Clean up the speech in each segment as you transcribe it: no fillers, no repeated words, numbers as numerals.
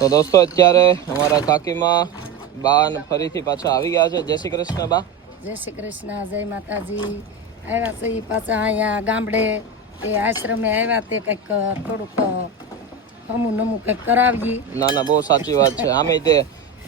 તો દોસ્તો અત્યારે અમારા કાકીમાં બા ફરીથી પાછા આવી ગયા છે. જય શ્રી કૃષ્ણ બા. જય શ્રી કૃષ્ણ, જય માતાજી. આવ્યા છે ઈ પાછા અહીંયા ગામડે એ આશ્રમે આવ્યા તે કંઈક થોડુંક હમું નમું કંઈક કરાવીએ. ના ના, બહુ સાચી વાત છે. આમે તે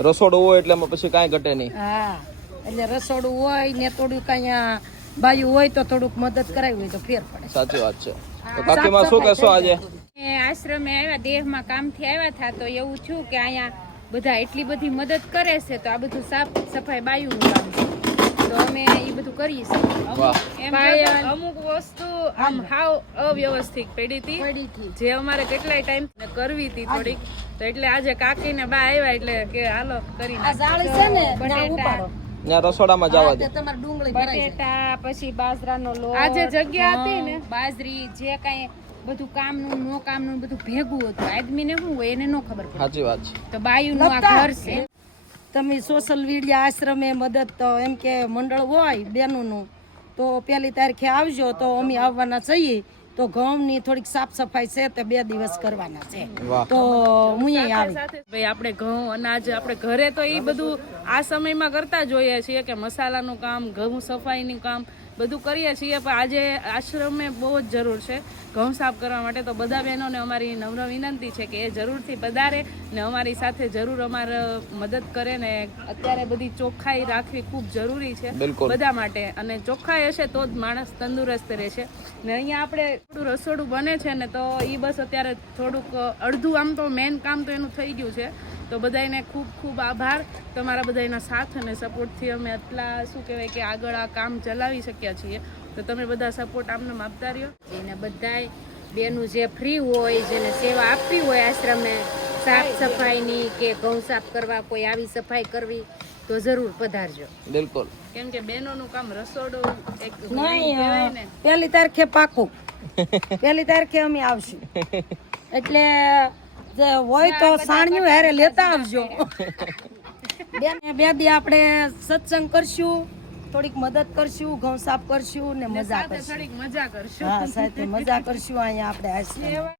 રસોડું હોય એટલે પછી કાંઈ ઘટે નહીં. હા, એટલે રસોડું હોય ને થોડુંક અહીંયા બાયું હોય તો થોડુંક મદદ કરાવી હોય તો ફેર પડે. સાચી વાત છે. તો કાકીમાં શું કહેશો આજે? આશ્રમે આવ્યા, દેહમાં કામથી આવ્યા હતા તો એવું થયું કે અહીંયા બધા એટલી બધી મદદ કરે છે તો આ બધું સાફ સફાઈ બાયુનું કામ છે તો અમે એ બધું કરીએ છીએ. અમુક વસ્તુ આમ હાવ અવ્યવસ્થિત પડી હતી જે અમારે કેટલાય ટાઈમ કરવી હતી થોડીક, તો એટલે આજે કાકી ને બા આવ્યા એટલે કે હાલો કરી ત્યાં રસોડામાં જવા દે. બટેટા પછી બાજરાનો લોટ, આજે જગ્યા હતી ને બાજરી જે કઈ બધું કામનું નો કામનું બધું ભેગું હતું. આદમીને શું હોય એને નો ખબર પડે. સાચી વાત છે. તો બાયુનું આ ઘર છે. તમે સોશિયલ મીડિયા આશ્રમે મદદ તો એમ કે મંડળ હોય બેનોનું તો 1 તારીખે આવજો તો અમે આવવાના છીએ. તો ઘઉંની થોડીક સાફ સફાઈ છે તે 2 દિવસ કરવાના છે તો હું આવી. ભાઈ આપણે ઘઉં અનાજ આપણે ઘરે તો એ બધું આ સમયમાં કરતા જોઈએ છીએ કે મસાલાનું કામ, ઘઉં સફાઈનું કામ બધું કરીએ છીએ, પણ આજે આશ્રમે બહુ જ જરૂર છે ઘઉં સાફ કરવા માટે. તો બધા બહેનોને અમારી નમ્ર વિનંતી છે કે એ જરૂરથી પધારે ને અમારી સાથે જરૂર અમારે મદદ કરે ને અત્યારે બધી ચોખ્ખાઈ રાખવી ખૂબ જરૂરી છે બધા માટે, અને ચોખ્ખાઈ હશે તો જ માણસ તંદુરસ્ત રહેશે. ને અહીંયા આપણે થોડું રસોડું બને છે ને તો એ બસ અત્યારે થોડુંક અડધું આમ તો મેન કામ તો એનું થઈ ગયું છે. તો બધાને ખૂબ ખૂબ આભાર તમારા બધાના સાથ અને સપોર્ટથી અમે આટલા શું કહેવાય કે આગળ આ કામ ચલાવી શક્યા છીએ. તો તમે બધા સપોર્ટ આમને આપતા રહ્યો. એને બધાય બેનું જે ફ્રી હોય જેને સેવા આપવી હોય આશ્રમે સાફ સફાઈની કે ઘઉં સાફ કરવા કોઈ આવી સફાઈ કરવી તો જરૂર પધારજો. બિલકુલ, કેમ કે બહેનોનું કામ રસોડું એક નહીં, 1 તારીખે પાકું 1 તારીખે અમે આવશું એટલે જે હોય તો સાણિયું હારે લેતા આવજો. 2 દી આપણે સત્સંગ કરશું, થોડીક મદદ કરશું, ઘઉં સાફ કરશું ને મજા કરશું. થોડીક મજા કરશું. હા, સાથે મજા કરશું અહીંયા આપણે આશ્રમ.